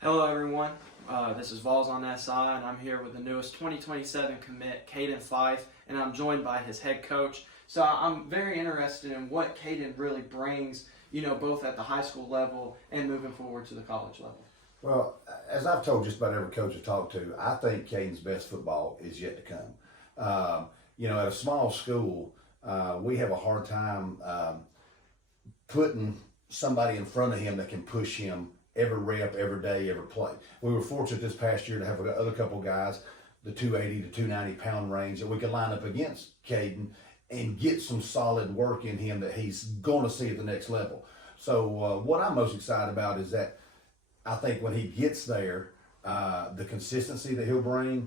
Hello everyone, this is Vols on SI and I'm here with the newest 2027 commit, Kadin Fife, and I'm joined by his head coach. So I'm very interested in what Kadin really brings, both at the high school level and moving forward to the college level. Well, as I've told just about every coach I've talked to, I think Caden's best football is yet to come. At a small school, we have a hard time putting somebody in front of him that can push him every rep, every day, every play. We were fortunate this past year to have other couple guys, the 280 to 290 pound range, that we could line up against Caden and get some solid work in him that he's going to see at the next level. So what I'm most excited about is that I think when he gets there, the consistency that he'll bring,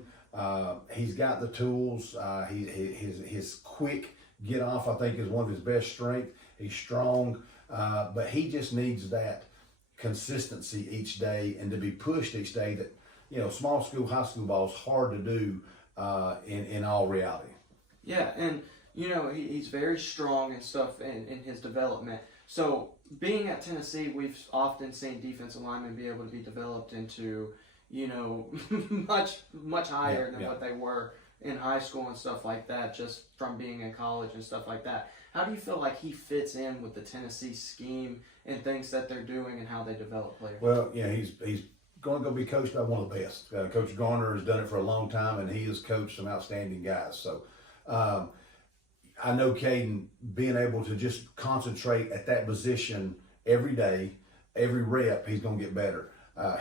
he's got the tools. His quick get off, I think, is one of his best strengths. He's strong, but he just needs that consistency each day and to be pushed each day. That small school, high school ball is hard to do in all reality. Yeah, and he's very strong and stuff in his development. So being at Tennessee, we've often seen defensive linemen be able to be developed into, much higher than what they were in high school and stuff like that, just from being in college and stuff like that. How do you feel like he fits in with the Tennessee scheme and things that they're doing and how they develop players? Well, he's going to go be coached by one of the best. Coach Garner has done it for a long time, and he has coached some outstanding guys. So I know Kadin being able to just concentrate at that position every day, every rep, he's going to get better.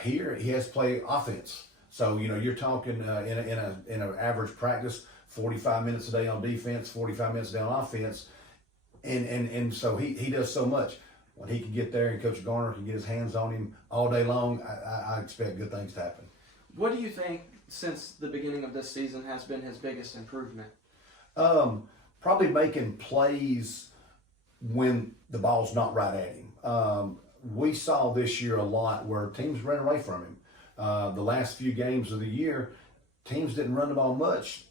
Here, he has to play offense. So, you're talking in an average practice, 45 minutes a day on defense, 45 minutes a day on offense. And so he does so much. When he can get there and Coach Garner can get his hands on him all day long, I expect good things to happen. What do you think, since the beginning of this season, has been his biggest improvement? Probably making plays when the ball's not right at him. We saw this year a lot where teams ran away from him. The last few games of the year, teams didn't run the ball much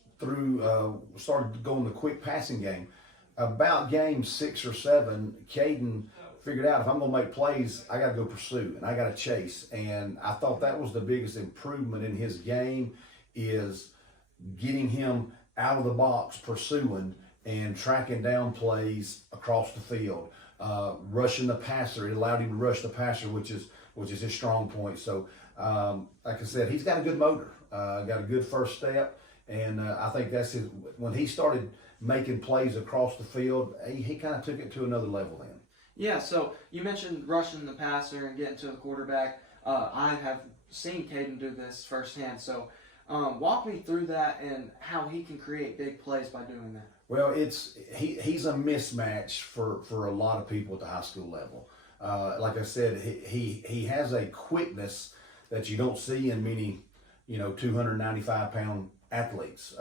started going the quick passing game. About game 6 or 7, Kadin figured out, if I'm going to make plays, I got to go pursue and I got to chase. And I thought that was the biggest improvement in his game, is getting him out of the box, pursuing and tracking down plays across the field, rushing the passer. It allowed him to rush the passer, which is his strong point. So, like I said, he's got a good motor, got a good first step, and I think that's his. When he started making plays across the field, he kind of took it to another level then. Yeah, so you mentioned rushing the passer and getting to the quarterback. I have seen Kadin do this firsthand. So walk me through that and how he can create big plays by doing that. Well, he's a mismatch for a lot of people at the high school level. Like I said, he has a quickness that you don't see in many 295-pound athletes.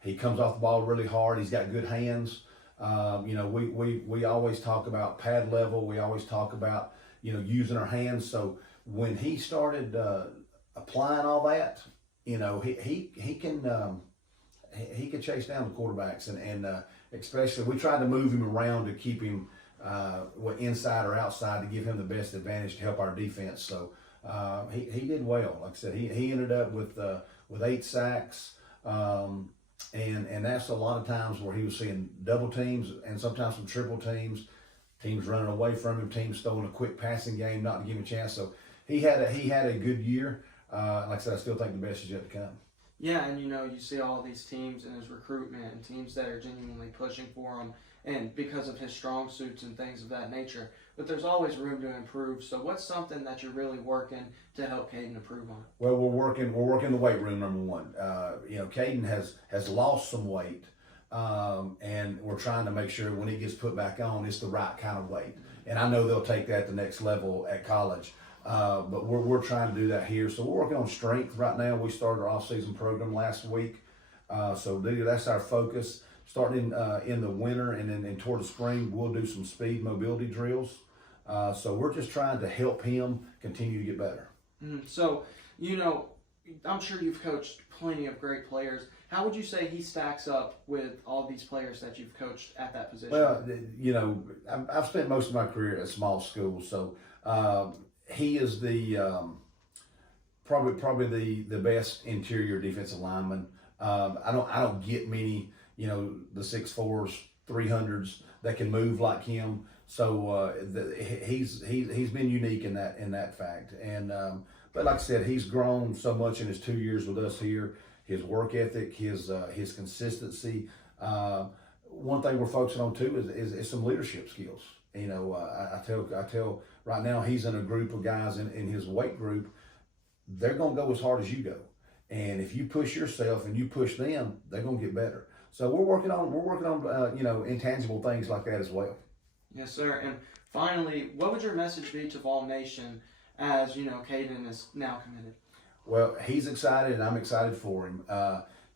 He comes off the ball really hard. He's got good hands. We always talk about pad level. We always talk about using our hands. So when he started applying all that, he can chase down the quarterbacks and especially we tried to move him around to keep him inside or outside to give him the best advantage to help our defense. So he did well. Like I said, he ended up with 8 sacks. And that's a lot of times where he was seeing double teams and sometimes some triple teams running away from him, teams throwing a quick passing game, not to give him a chance. So he had a good year. Like I said, I still think the best is yet to come. Yeah, and you see all these teams in his recruitment and teams that are genuinely pushing for him, and because of his strong suits and things of that nature. But there's always room to improve. So what's something that you're really working to help Kadin improve on? Well, we're working the weight room, number one. Kadin has lost some weight, and we're trying to make sure when he gets put back on, it's the right kind of weight. And I know they'll take that to the next level at college. But we're trying to do that here. So we're working on strength right now. We started our off-season program last week. So that's our focus. Starting in the winter and then toward the spring, we'll do some speed mobility drills. So we're just trying to help him continue to get better. So, I'm sure you've coached plenty of great players. How would you say he stacks up with all these players that you've coached at that position? Well, I've spent most of my career at small schools, so he is the probably the best interior defensive lineman. I don't get many, the 6'4s, 300s that can move like him. So he's been unique in that fact. And but like I said, he's grown so much in his 2 years with us here. His work ethic, his consistency. One thing we're focusing on too is some leadership skills. I tell right now he's in a group of guys in his weight group. They're gonna go as hard as you go, and if you push yourself and you push them, they're gonna get better. So we're working on intangible things like that as well. Yes, sir. And finally, what would your message be to Vol Nation as Kadin is now committed? Well, he's excited, and I'm excited for him.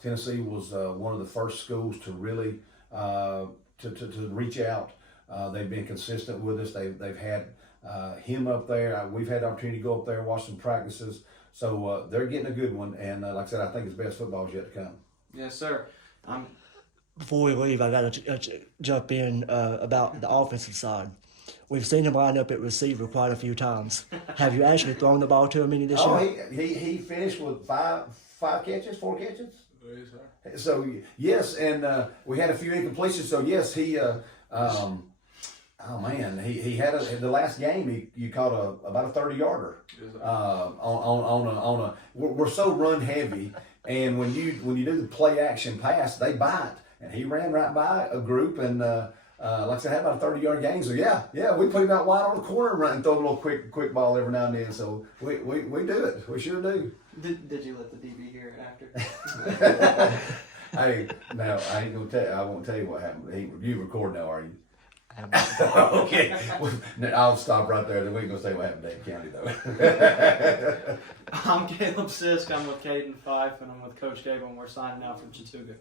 Tennessee was one of the first schools to really to reach out. They've been consistent with us. They've had him up there. We've had the opportunity to go up there and watch some practices. So they're getting a good one. And like I said, I think his best football is yet to come. Yes, sir. Before we leave, I got to jump in about the offensive side. We've seen him line up at receiver quite a few times. Have you actually thrown the ball to him any this year? He finished with four catches. Yes, So yes, and we had a few incompletions. So yes, he. Oh man, he had the last game. You caught about a 30-yarder. On a. We're so run heavy, and when you do the play action pass, they bite, and he ran right by a group, and like I said, had about a 30-yard gain. So yeah, we put him out wide on the corner and run and throw a little quick ball every now and then. So we do it. We sure do. Did you let the DB hear it after? Hey, no, I ain't gonna tell you. I won't tell you what happened. You record now, are you? Okay, I'll stop right there. Then we ain't gonna say what happened in Dade County though. I'm Caleb Sisk. I'm with Kadin Fife, and I'm with Coach Gable, and we're signing out from Chattooga.